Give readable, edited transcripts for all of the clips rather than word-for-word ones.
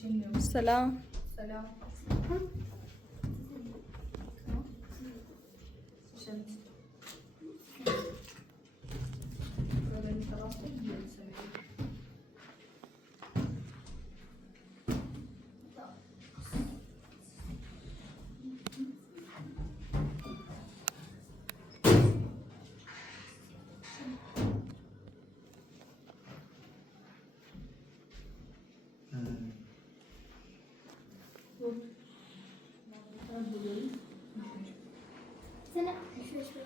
سلام. سلام. سنة شوي شوي.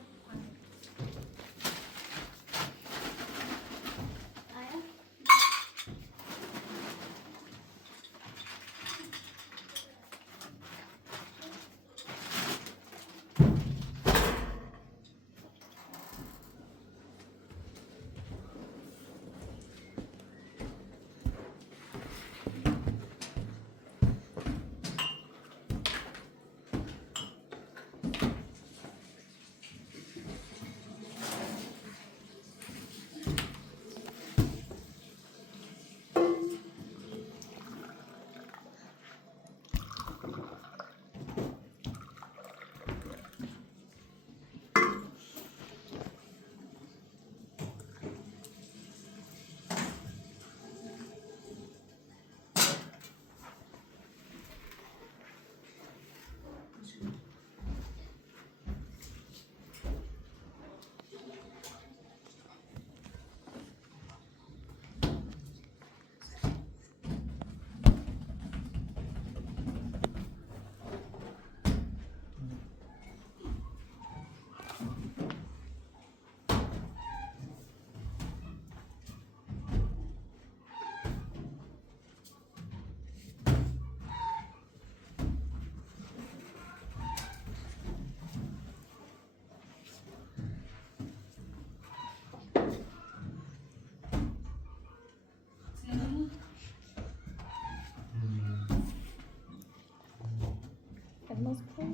المظبوط.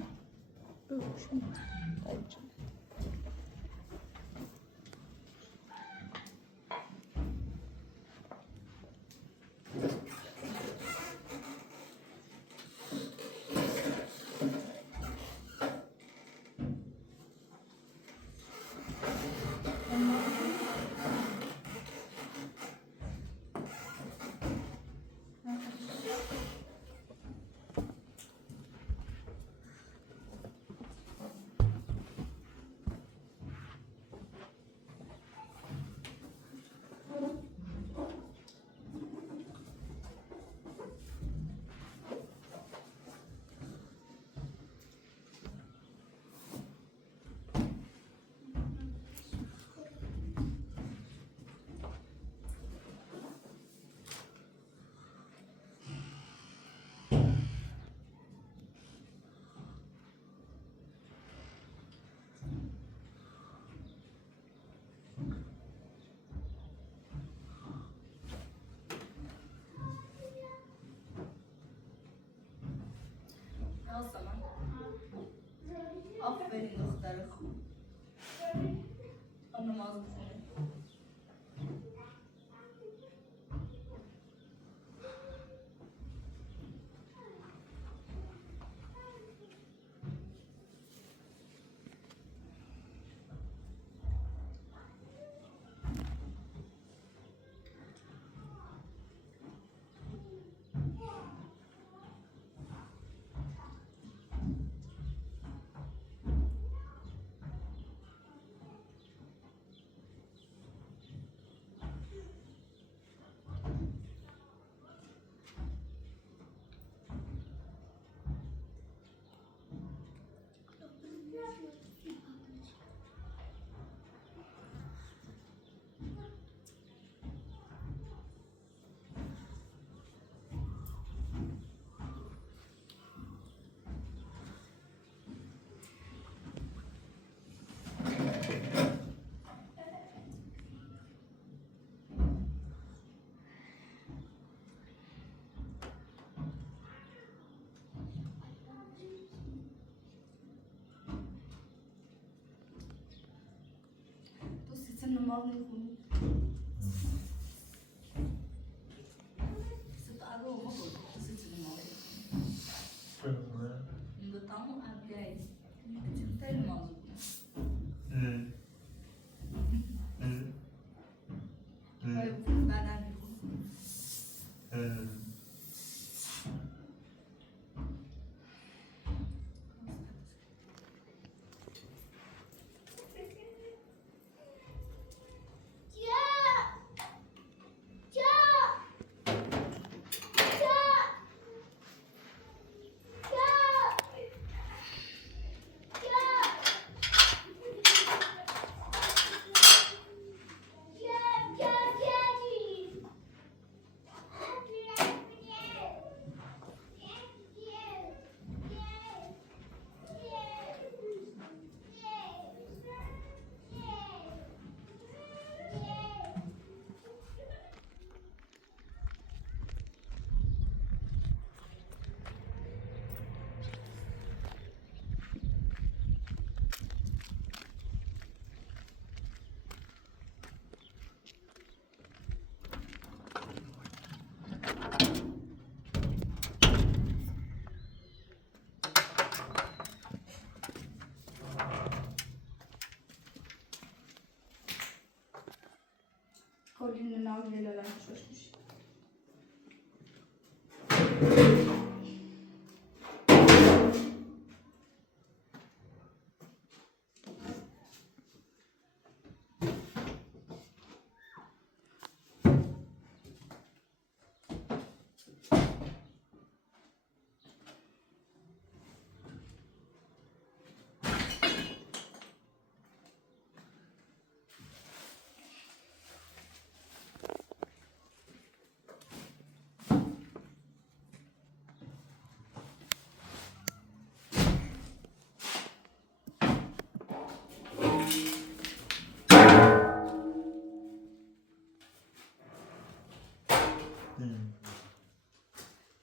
شو طيب. Aferin dostlarım. Anlamaz mısın? الماضي يكون ست أروى مطر ست kolinin avliyeler açmışmış.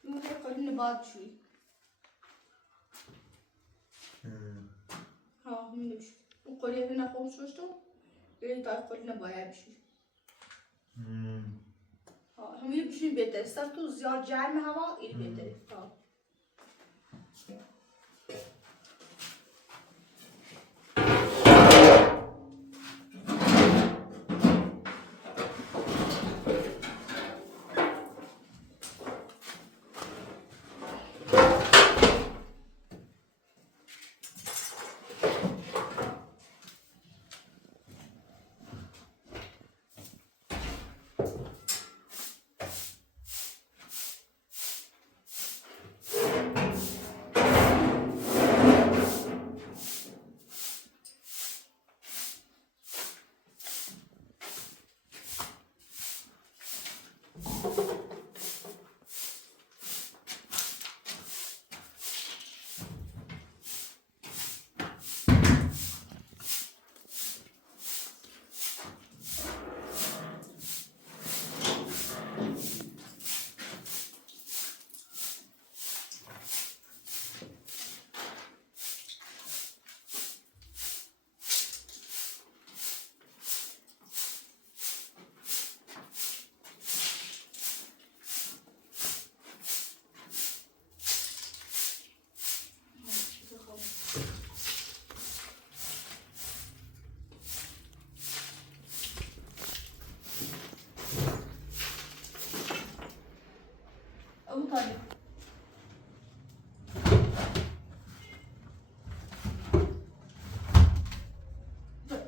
मुझे करने बात हुई हाँ हमने कोरिया ना konuşmuştum bir daha koluna bayağı bir şey हम ये भी बेहतर है सर तो ज्यादा जार में हवा ये बेहतर है हाँ अब उतार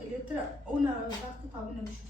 ये तेरा ओनर रात को खाने नहीं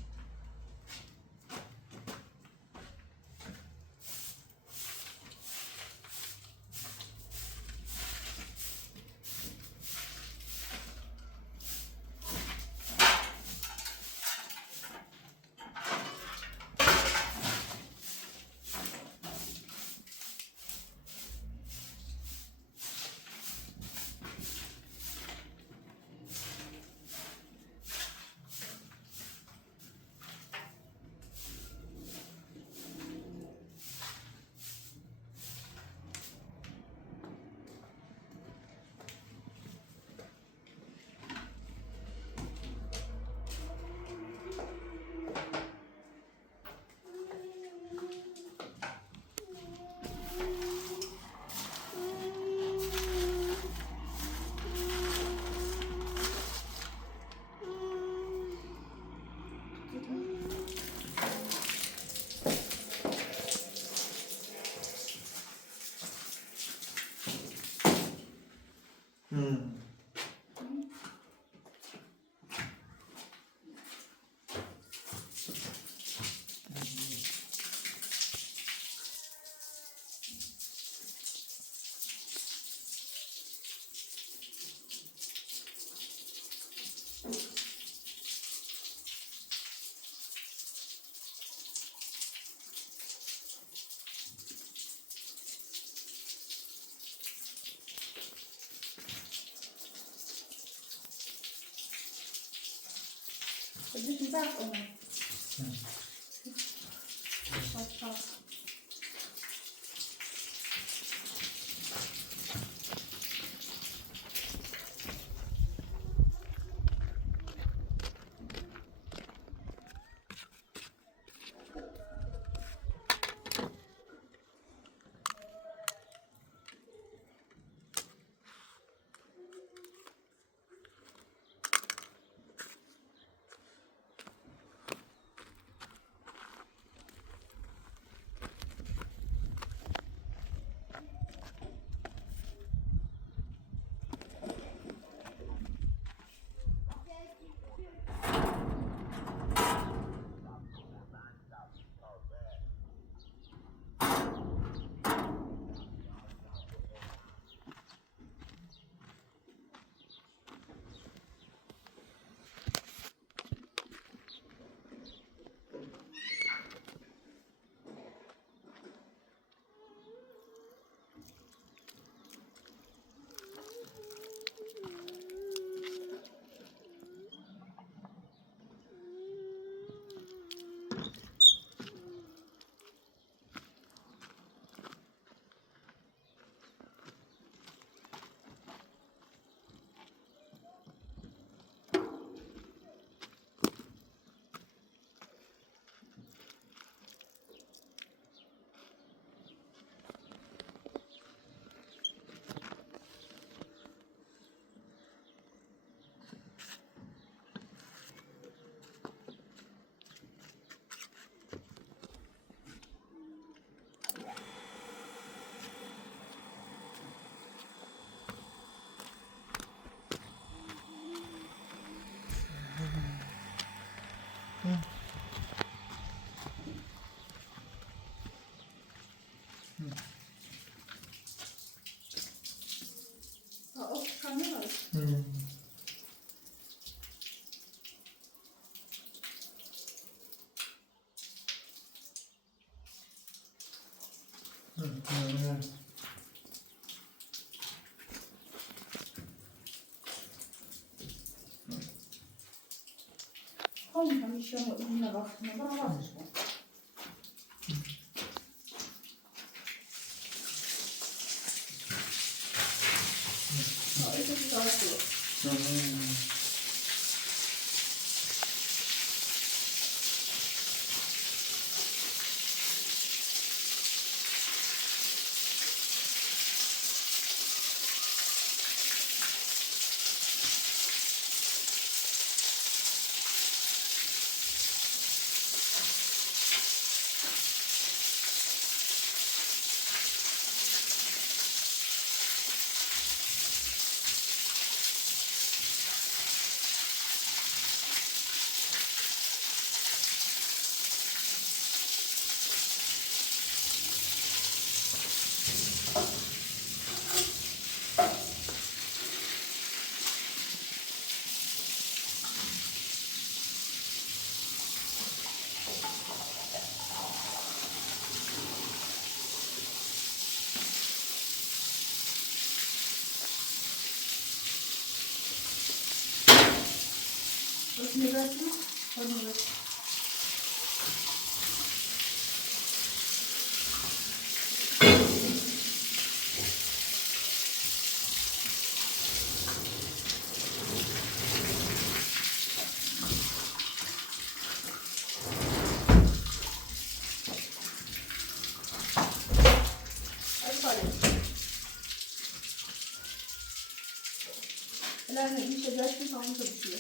Jadi kita apa? O kanı var. Oğlum hemşire önüne baktığında bana var işte. Öteki daha soğuk. Ne versin? Onu ver. Ellerine bir şey dersin tamam çalışıyor.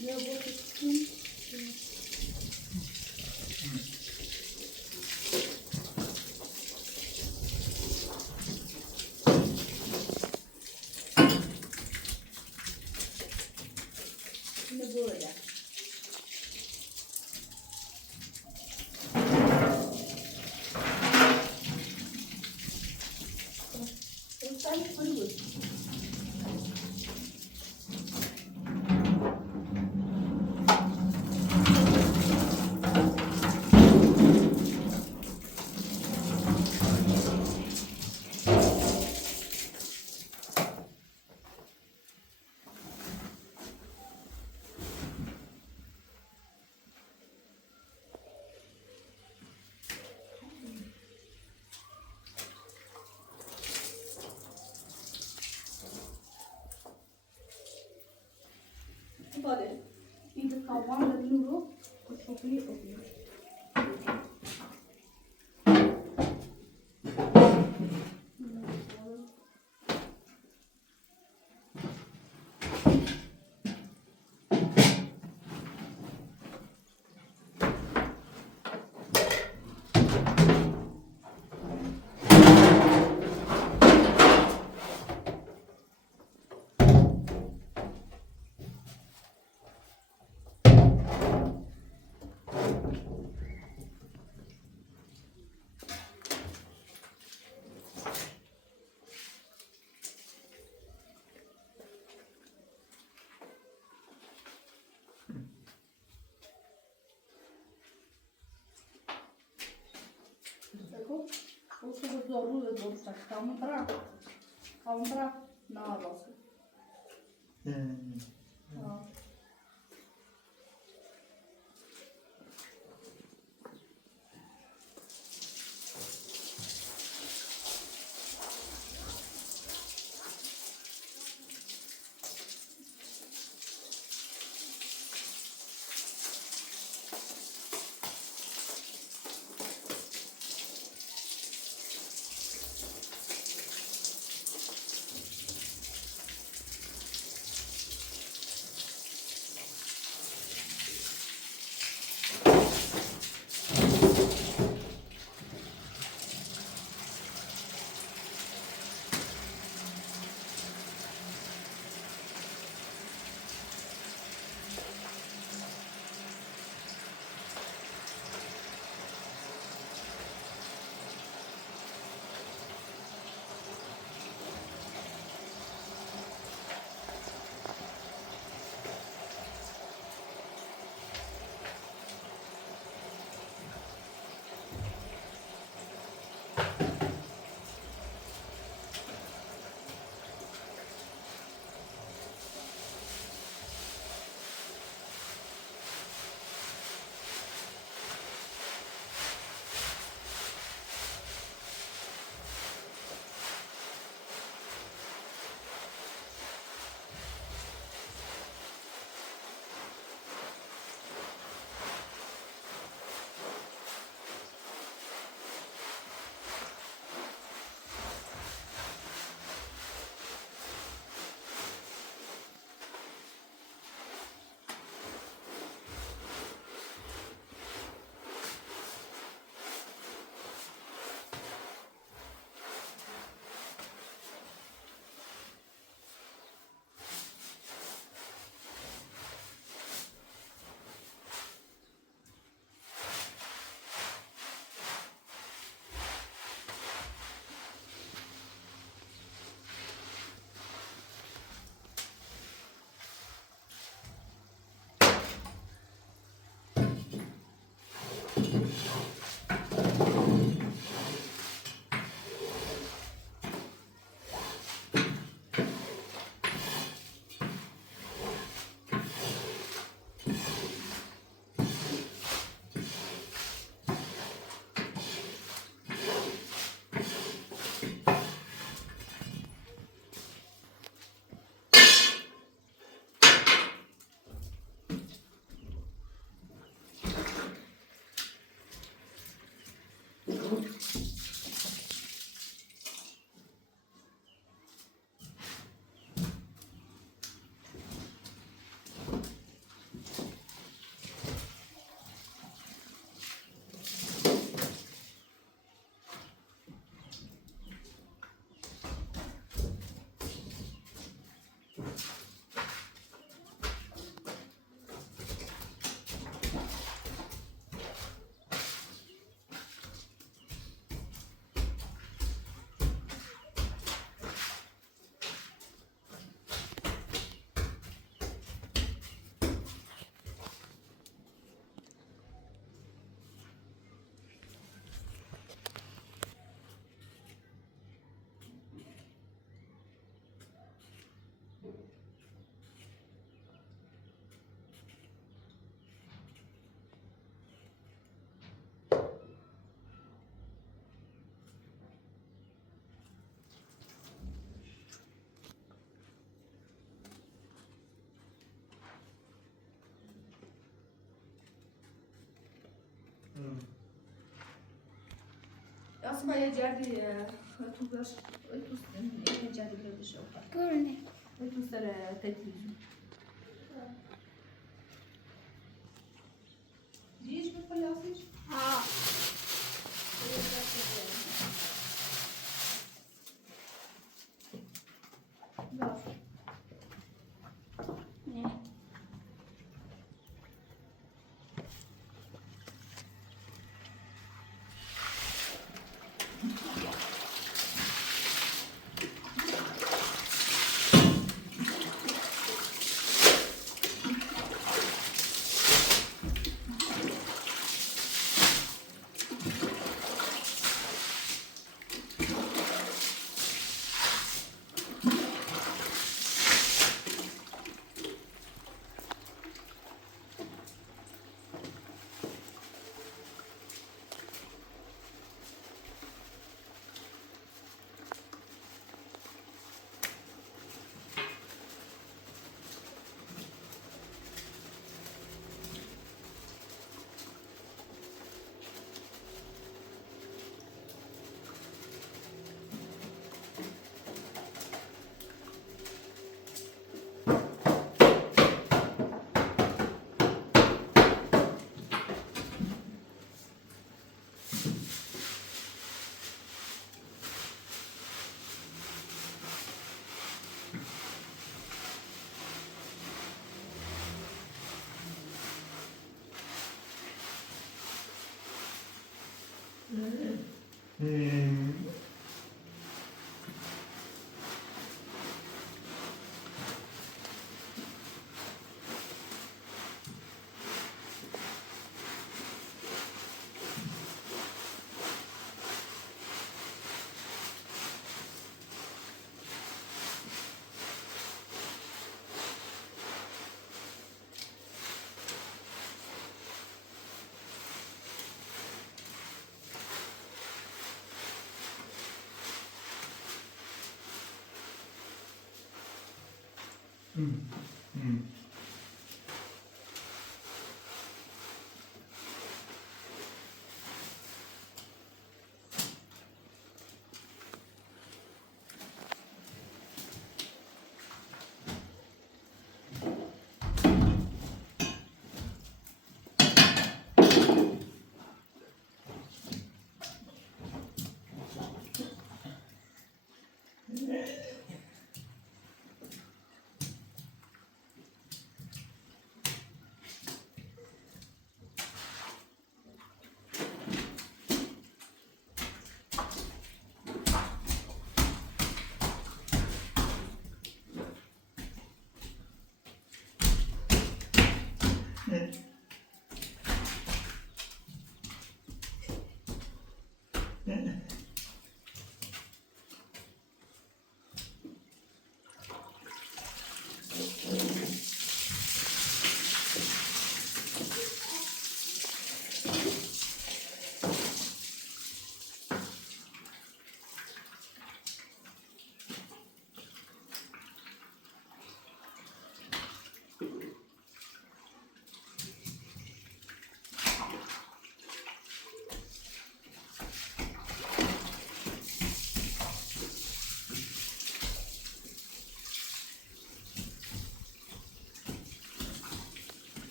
Ne bu kısmı? Şimdi böyle. Sen bunu koy. Vale. Y de caguán de nudo, pues obvio. tu. O să vă doar rulă de orșa. Cam îmbra. N-a luat. Da. Aslında yecerdi tuzlar, tuz yecerdi biraz şey yapar. Görünüyor. Tuzlara televizyon. Diz mi palhaços? Ha. Da. Ne?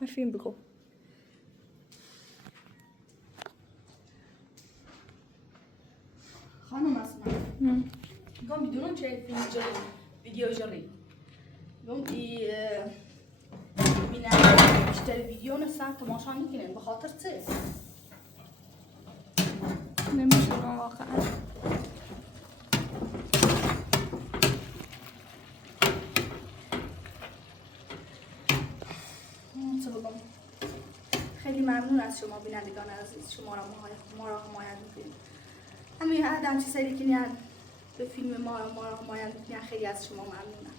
عارفين بكم. خانم اسمع قوم بدون شيء في جري فيديو جري قوم من اشتري فيديو الساعة 12 يمكن بخاطر تصير نمشي واقعا. ممنون از شما بینندگان عزیز، شما را حمایت میکنید. همین آدم چه سری کنین به فیلم ما را حمایت میکنین، خیلی از شما ممنونم.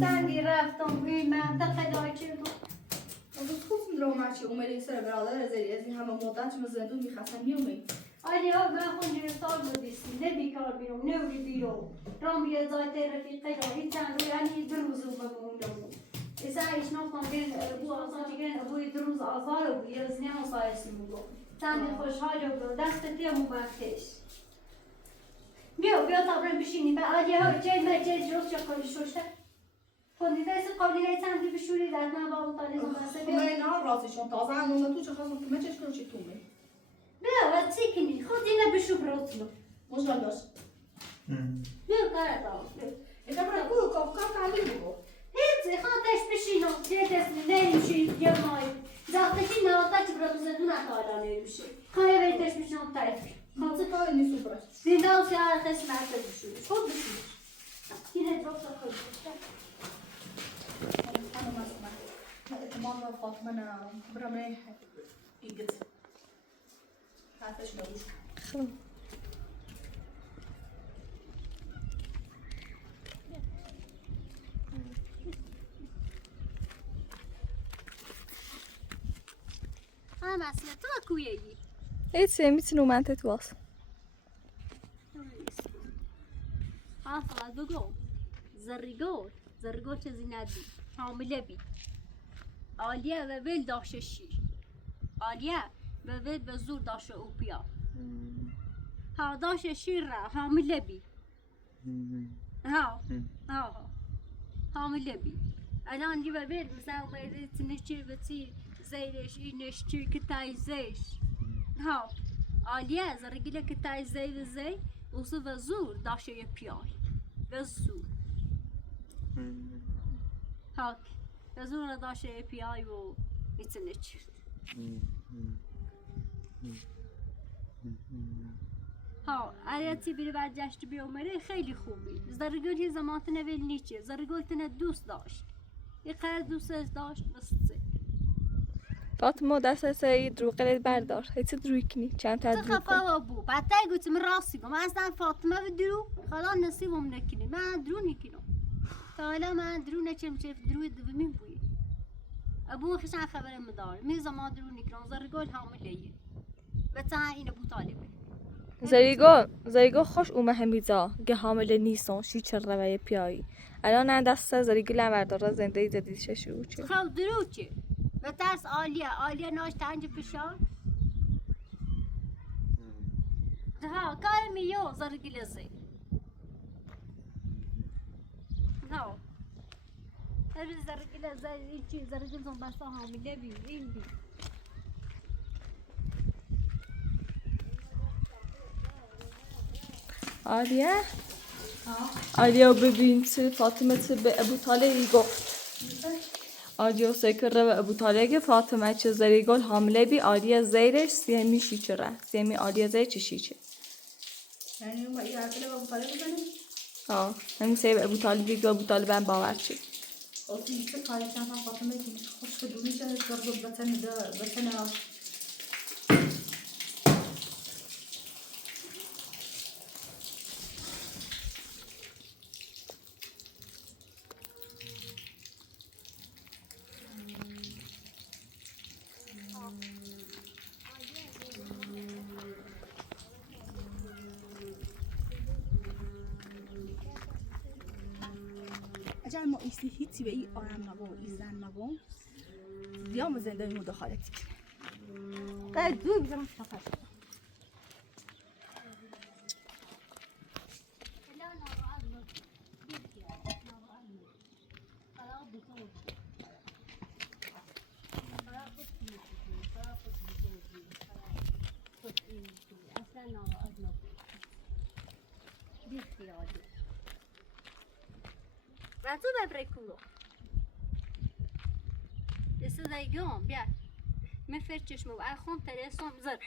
تندی رفتم به منطقه دایچه دو امروز خوب درام چی اومدی سر برادر زری از این همه مدت چه زندون میخواستم میومی. آلی ها من خونجی سال بودیستی نه بیکار بیرم نه ولی بیرم رام بیاد زایت رفیقه دایی چند رو یعنی دو روزو بموندم ایسا ایش نفتم گرن ابو آسان گرن ابوی دو روز آزار و بیرز نیم و سایسی میگم چند خوشحال و دست تیم و برکش بیا تابرم بشینی به آلی ها جل جروز چه کنی شوشته خودی دست قبلی چندی بشوری در من با مطالعه بسته بیا من نه رازشون تازه همون تو چه خواستم که من چش کنم چی تو می بیا چی کنی خودی نبشو براتلو مجال داشت بیا کارت آم اینا برای کو کار کردی بگو هیچ خاطرش بشینم چه دست نمیشی یه مای زاختی نواتا چی براتو زدون اکالا نمیشه خواهی بیتش بشینم تایف خاطر کار نیست برای زندان سیار قسمت بشوری خود بشوری اینه دوست خود اعتماد فاطمه برامه ایگت حرفش نگوش خب مسئله تو کویه ای ایتse میتونم منطقه تو واس فقط بگو زرگو چیزی ندی حامله بی آلیه و ویل داشته شیر آلیه و ویل به زور داشته اوپیا ها داشته شیر را حامله بی ها حامله بی الان دی و ویل مثلا اومده تنشی بتی زیرش اینش چی که تایزش ها آلیه زرگیله که تایزه زی اوسو و زور داشته یه پیای و زور ها و زور داشته یه پیای و ایتنه چرد ها علیتی بری بعد جشت بیامره خیلی خوبی زرگل یه زمان تنویل نیچه زرگل تنه دوست داشت يقعد دوسش داشت بسته فاطمه دست سعید درو قلت بردار هیچ دروی کنی چند تا درو کن تخفى ابو بعدين قلت من راسي ما اسمع فاطمه بدرو خلاص نصيبهم نكني ما ادروني كنو تعالى ما ادروني كم شاف درو بمين بوي ابو خش عن خبر مدار ميزه ما ادروني كنو زرقول هامل لي بتاعين ابو طالب زریگو خوش اومه همیزا که حامل نیستن شیچر روی پیایی الان نه دست زریگو لورداره زنده جدیدش شروع چه خو درو چه بترس عاليه ناش تنج فشار ها كارمي يو زرقل زي ها هل زرقل زي شي زرقل زون بس ها من لبي عندي آلیا ببین چه فاطمه چه به ابو طالبی گفت آلیا سکر و ابو طالب فاطمه چه زریگل حامله بی آلیا زیرش سیمی شیچره سیمی آلیا زیر چه شیچه یعنی اون باید حرف ابو طالب بزنیم همین سیب ابو طالبی که ابو طالب هم باور چی اصلی چه کاری چند فاطمه که خوش خدومی شده زرگل بطنه اگر ما ایستی هیچی به این آرم نبا و این زن نبا زیام زنده مداخلتی کنه قید دوی بزنم شفاش تو ببرکولو استدایگم بیا مفر چشمو و اخون تلسون زر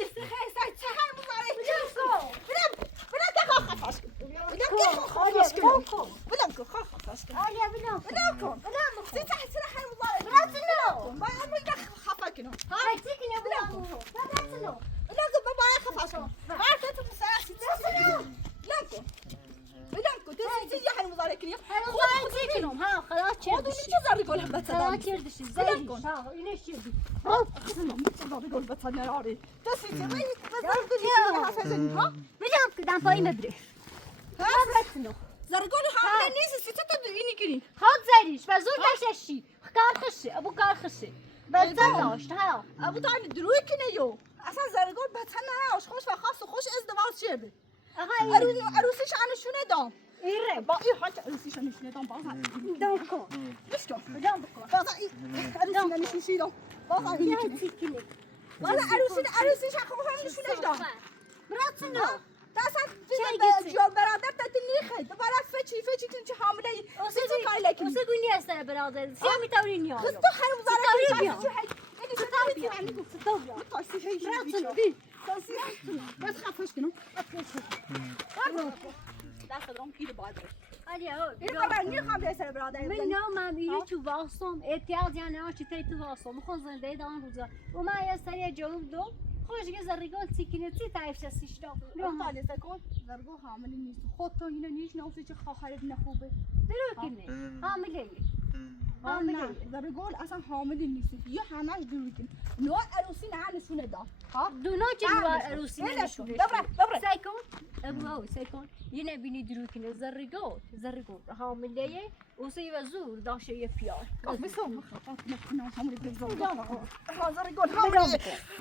استخیل سای چه هر مزاره بلم دقا خفاش کن بلم که خفاش کن آلیا بلم کن سی تحصیل هر مزاره براتنو باید امروی خفا کنم های تیکنه بلم براتنو بلم که باید خفاش کنم براتنو مسرحی بلم کن دستی یه هر مزاره کنیم خود تیکنم ها خلاص خودونی چه زاری گل هم بتنم خلاص کردشی زیرش ها اینه چیزی قسمم چه زاری گل بتنم آری دستی چه باید بزرگ دنیا حافظنی ها بلم که دم پایی مبره ها براتنو زرگل حامله نیست سی تا اینی کنی خود زیرش و زور بششی کار خشه ابو کار خشه بلتن داشت ها ابو طالب دروی کنه یو اصلا زرگل بتنه خوش و خاص و خوش ازدواج شده عروسیش انشونه دام ایره با این حال عروسیش انشونه دام بازا دام کن بشکن بازا این انشونه دام بازا این تیکنه بازا عروسیش انشونه دام براتنو دستم بیشتر جواب برادر تاتی نیخه دوباره فچی کن چه حامله ای سی کاری لکنی اوسه گونی است برادر سیامی تاوری نیاز خود تو هر مزاره بیا بس خفش کنم دست درام پیر باید آلیا میخوام بیسر برادر من نامم اینو تو واسم احتیاج یعنی آنچه تی تو واسم میخوام زنده دان روزا و ما یه سری جواب دو خوش که زرگال تیکنه تی تعریف شستیش دام خاله سکون زرگو حاملی نیست خود تو اینو نیش نوسی چه خواهرت نخوبه درو کنه حامله نه زرگال اصلا حاملی نیست یه همش درو کنه نوع عروسی نه نشونه دام دو نوع چه نوع عروسی نشونه ببره سیکون ابو سیکون یه نبینی درو کنه زرگال حامله اوسی و زور داشته یه پیار بسم خفات نکنم حاملی بزرگ زرگال حاملی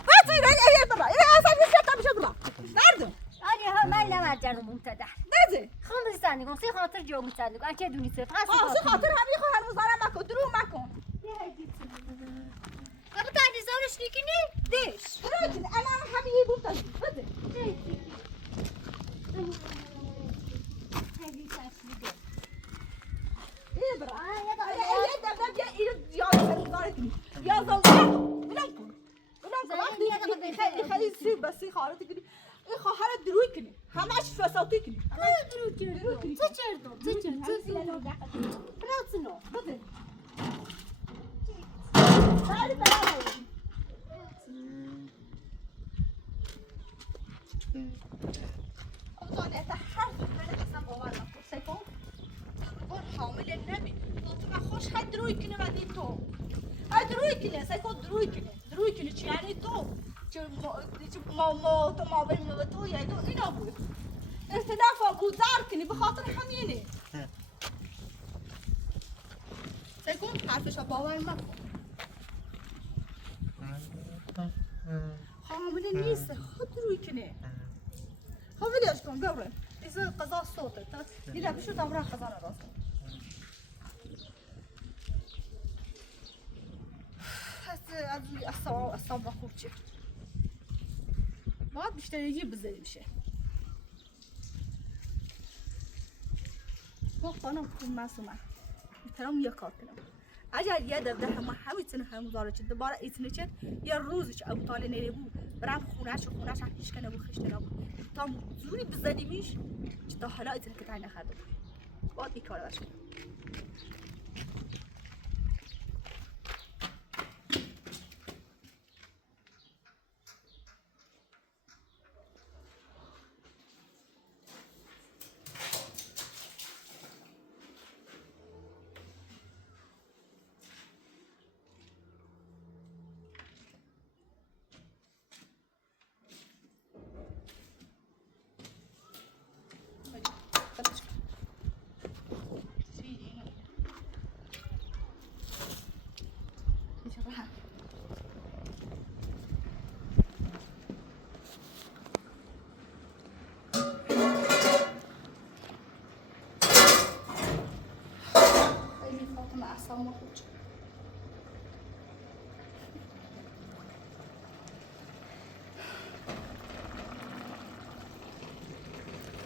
بس این ببره این اصلا نیست میشه برا نردم آلیا من نمرجر ممتدر نزه خمس زندگی سی خاطر جو مستندگی آنچه دونی سه فقط سی خاطر همین خواهر مزارم مکن درو مکن ابو تعدی زارش نیکنی دیش راجل انا همین گفتم بده این برا یه دم بیا اینو زیاد مزارت یا بلند کن خیلی سی بسی خواهرت کنی این خواهرت دروی کنی همش فساتی کنی دروی کنی چه چردم براتنو بعد برام أبطالي أتحرف من أحسن أمانة سيكون أقول حامل النبي فاطمة خوش حد روي كنا بعدين تو دروي كنا سيكون دروي كنا شو يعني تو شو ما بين ما تو يا دو إنا أبوي ارتداف أبو زار كني بخاطر حميني سيكون عارفة شو باوي ما حامل النيس خد روي كنا خب ليش كون قبل إذا قضاء صوته إذا بشو تمرة خزانة راسه الصبر خوبشي بعد بيشتري يجيب بالزي بشي وقت أنا بكون معصومة ترام يقاتلنا أجل يدا بدها ما حاول سنة مزارة جدا بارا إيتنشت يا روزش أبو طالع نيربو برام خوناش عشان كنا أبو خشتنا أبو تام زوري بالزي ميش جدا حلا إيتنك تعنا خادم بعد إيكار باش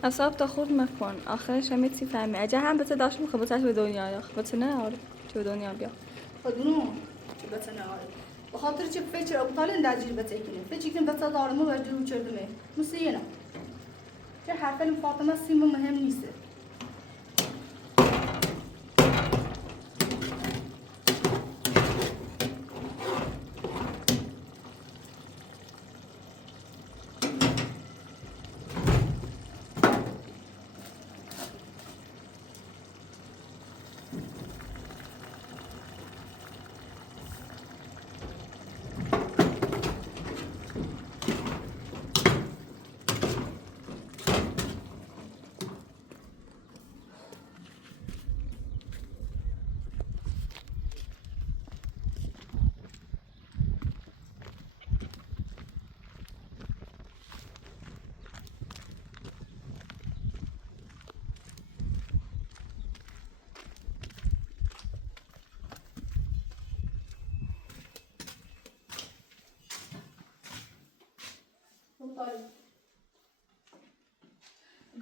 اصاب تاخد مکن آخرش هم چی فهمی اجا هم بته داشت خبرتش به دنیا یا خبرت نه آره چه به دنیا بیا خدونو چه بتنه آره بخاطر چه فکر ابطال درجی بتکنه فکر کنم بته دارمو و جلو چردمه مسینا چه حرف فاطمه سیمو مهم نیست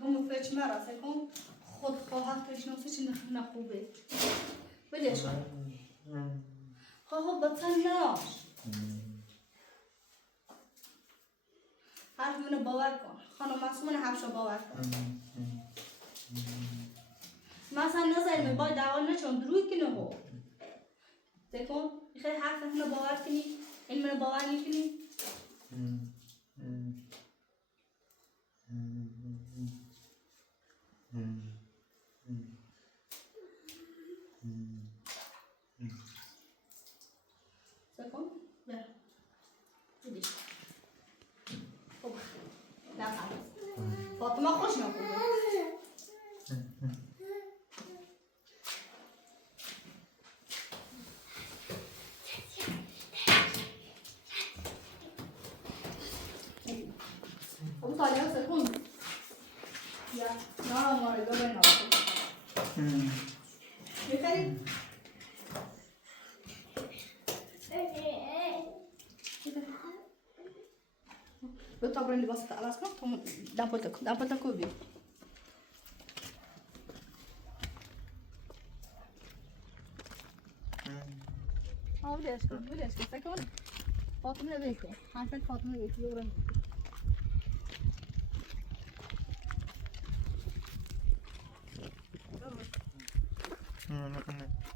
قوم فيش مرة سيكون خد خواهد فيش نفسش نخوبه بديش خواهد بطناش حرف منو باور کن خانم معصومه حرفشو باور کن مثلا نظر باید دعوال نچون دروی کنه هو سيكون خیلی حرف منو باور کنی این منو باور نکنی سيكون بر بديش خب لا خلاص فاطمه خوش نخوبه ابو طالع سيكون يا نارا ماري دوبل نارا بخير بطبر اللي بسط على اسمه توم دامبلتك وبيو بدي اشكر سكون فاطمه بيكو عارفه فاطمه بيكو يورن No.